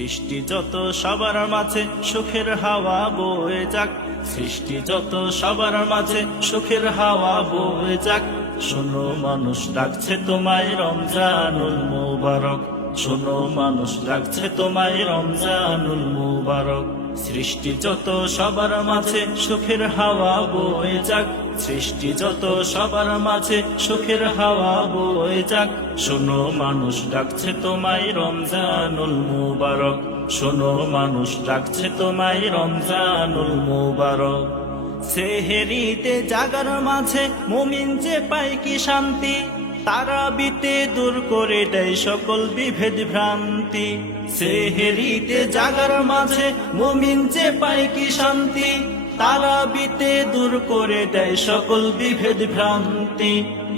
সৃষ্টি যত সবার মাঝে সুখের হাওয়া বয়ে যাক, সৃষ্টি যত সবার মাঝে সুখের হাওয়া বয়ে যাক। শোনো মানুষ ডাকছে তোমায় রমজানুল মুবারক, শোনো মানুষ ডাকছে তোমায় রমজানুল মুবারক। সৃষ্টি যত সবার মাঝে সুখের হাওয়া বয়ে যাক, সৃষ্টি যত সবার মাঝে সুখের হাওয়া বয়ে যাক। শোনো মানুষ ডাকছে তোমায় রমজানুল মুবারক, শোনো মানুষ ডাকছে তোমায় রমজানুল মুবারক। সেহেরিতে জাগার মাঝে মুমিন যে পায় কি শান্তি, তারাবিতে দূর করে দেয় সকল বিভেদ ভ্রান্তি। সেহেরিতে জাগার মাঝে মুমিন যে পায় কি শান্তি, তারাবিতে দূর করে দেয় সকল বিভেদ ভ্রান্তি।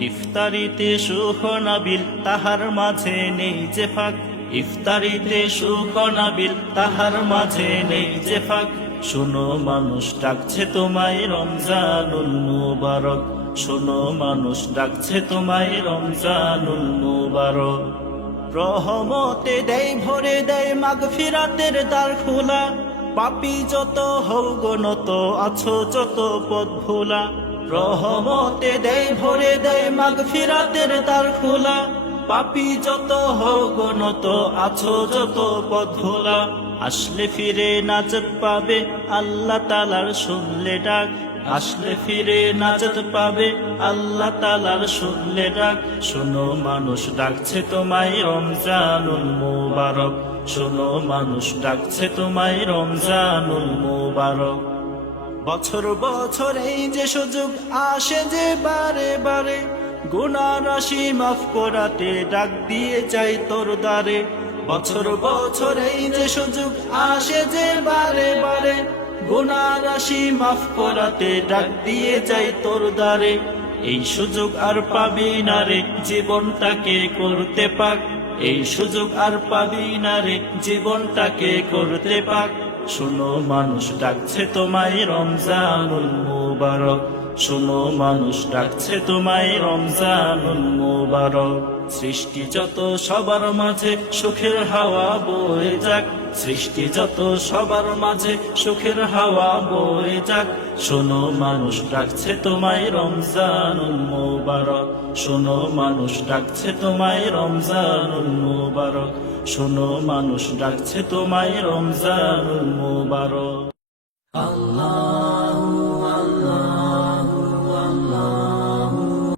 ইফতারিতে সুখ নাবিল তাহার মাঝে নেই যে ফাঁক, ইফতারিতে সুখ নাবিল তাহার মাঝে নেই যে ফাঁক। শোনো মানুষ ডাকছে তোমায় রমজানুল মুবারক, শোনো মানুষ ডাকছে তোমায় রমজানুল মুবারক। রহমতে দেয় ভরে দেয় মাগফিরাতের দ্বার খোলা, পাপী যত হও গনত আছো যত পথ ভোলা। রহমতে দেয় ভরে দেয় মাগফিরাতের দ্বার খোলা, পাপী যত হও গনত আছো যত পথ ভোলা। আসলে ফিরে নাজাত পাবে আল্লাহ তাআলার শুনলে ডাক, আসলে ফিরে নাজাত পাবে আল্লাহ তাআলার শুনলে ডাক। শোনো মানুষ ডাকছে তোমায় রমজানুল মুবারক, শোনো মানুষ ডাকছে তোমায় রমজানুল মুবারক। বছর বছর এই যে সুযোগ আসে যে বারে বারে, গুনাহ রাশি মাফ করাতে ডাক দিয়ে যাই তোর দ্বারে। বছর বছর এই যে সুযোগ আসে যে বারে বারে, গুনাহ রাশি মাফ করাতে ডাক দিয়ে যাই তোর দ্বারে। এই সুযোগ আর পাবি না রে জীবনটাকে করতে পাক, এই সুযোগ আর পাবি না রে জীবনটাকে করতে পাক। শোনো মানুষ ডাকছে তোমায় রমজানুল মুবারক, শোনো মানুষ ডাকছে তোমায় রমজানুল মুবারক। সৃষ্টি যত সবার মাঝে সুখের হাওয়া বয়ে যাক, সৃষ্টি যত সবার মাঝে সুখের হাওয়া বয়ে যাক। শোনো মানুষ ডাকছে তোমায় রমজানুল মুবারক, শোনো মানুষ ডাকছে তোমায় রমজানুল মুবারক, শোনো মানুষ ডাকছে তোমায় রমজানুল মুবারক। আল্লাহ